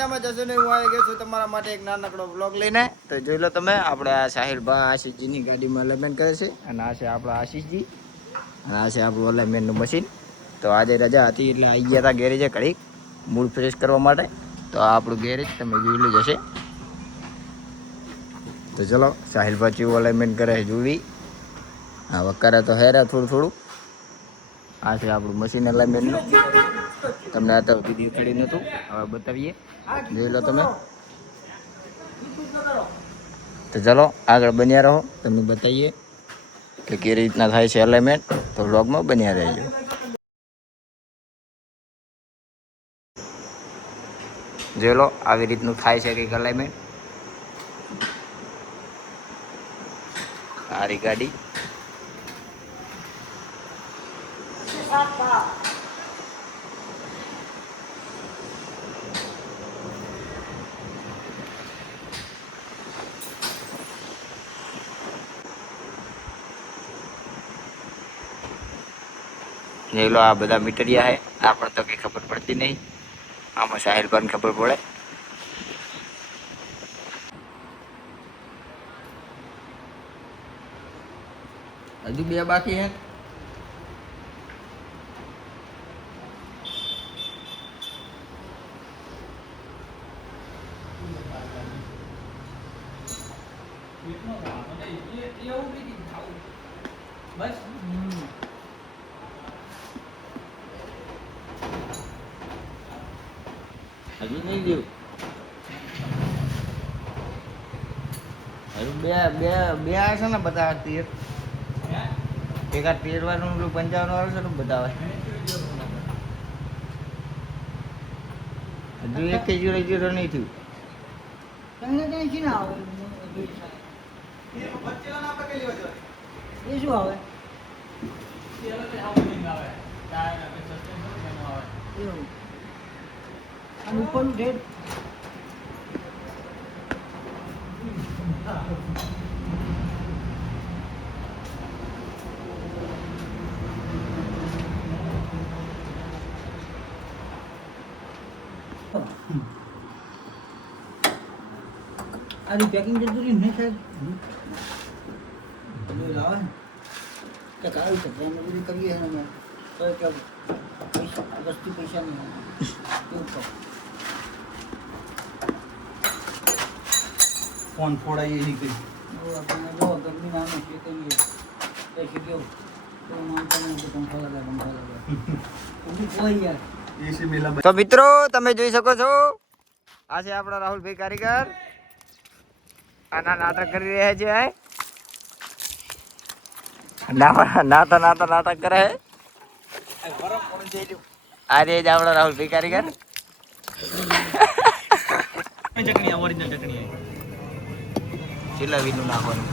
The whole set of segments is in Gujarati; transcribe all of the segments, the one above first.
મજામાં જશો ને હું આવી ગયો છું તમારા માટે એક નાનકડો વ્લોગ લઈને. તો જોઈ લો તમે, આપણે આ સાહિલભાઈ આશીષજીની ગાડીમાં અલાઇનમેન્ટ કરે છે અને આ છે આપણા આશીષજી અને આ છે આપણું અલાઇનમેન્ટનું મશીન. તો આજે રજા હતી એટલે આવી ગયા હતા ગેરેજે ઘડીક મૂડ ફ્રેશ કરવા માટે. તો આ આપણું ગેરેજ તમે જોયેલું જ હશે. તો ચલો સાહિલભાઈ કેવું અલાઇનમેન્ટ કરે છે જોવી. હા વકારે તો હેરા થોડું. આ છે આપણું મશીન અલાઇનમેન્ટનું. તમને આ તો વિડીયો ચડી નહોતું, હવે બતાવીએ, જોઈ લો તમે. તો ચલો આગળ બન્યા રહો, તમને બતાવીએ કે કેવી રીતના થાય છે અલાઇનમેન્ટ. તો વ્લોગમાં બન્યા રહેજો. જોઈ લો આવી રીતનું થાય છે કંઈક અલાઇનમેન્ટ. સારી ગાડી. જોઈ લો આ બધા મીટરિયા હે, આપણે તો કંઈ ખબર પડતી નહીં, આમાં સાહિલ પણ ખબર પડે. હજુ બે બાકી હે. હજુ નહીં ગયું. હજુ બે આવે છે ને બધા તીર. એક આ 13 વાળું 55 વાળું છે ને બતાવે. હજુ 1 નહીં થયું. એ શું આવે? અને ઉપરનું ઢેર આની પેકિંગ જતું રહ્યું નહીં સાહેબ. લાવે ને કાઢું છે એમ બધું કરીએ ને અમે તો કે પૈસા વસ્તુ પૈસા નહીં એવું કહો. ફોન ફોડાઈએ નહીં કરી આપણે જો ગરમી નામે છે કહીએ તો કેવું તો માનતા નહીં કે પંખા લગાવે કોઈ યાર. તો મિત્રો તમે જોઈ શકો છો, આ છે આપણા રાહુલભાઈ કારીગર. આના નાટક કરી રહ્યા છે. નાટક કરે. આ રે જ આપણા રાહુલભાઈ કારીગર. ચટણી ઓરિજિનલ ચટણી ચીલા વીનું નાખવાનું.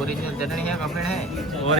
ઓરિજિनल चटनी है कपड़े है।